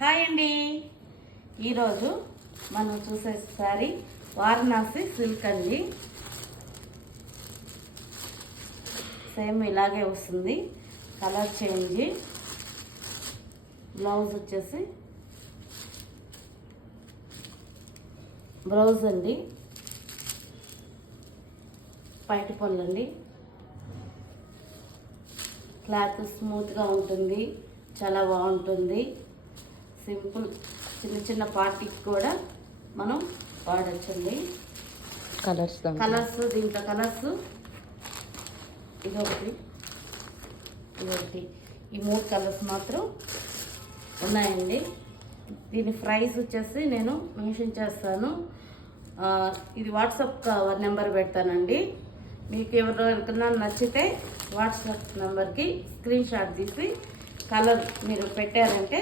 Hi అండి. ఈరోజు మనం చూసే సారీ వారణాసి సిల్క్ అండి. సేమ్ ఇలాగే వస్తుంది, కలర్ చేంజ్. బ్లౌజ్ వచ్చేసి బ్లౌజ్ అండి, పైట పళ్ళు అండి. క్లాత్ స్మూత్గా ఉంటుంది, చాలా బాగుంటుంది. సింపుల్ చిన్న చిన్న పార్టీకి కూడా మనం వాడచ్చండి. కలర్స్ దీంట్లో కలర్స్ ఇదొకటి ఈ 3 కలర్స్ మాత్రం ఉన్నాయండి. దీని ప్రైస్ వచ్చేసి నేను మెన్షన్ చేస్తాను. ఇది వాట్సాప్ నెంబర్ పెడతానండి. మీకు ఎవరికైనా నచ్చితే వాట్సాప్ నెంబర్కి స్క్రీన్ షాట్ తీసి కలర్ మీరు పెట్టారంటే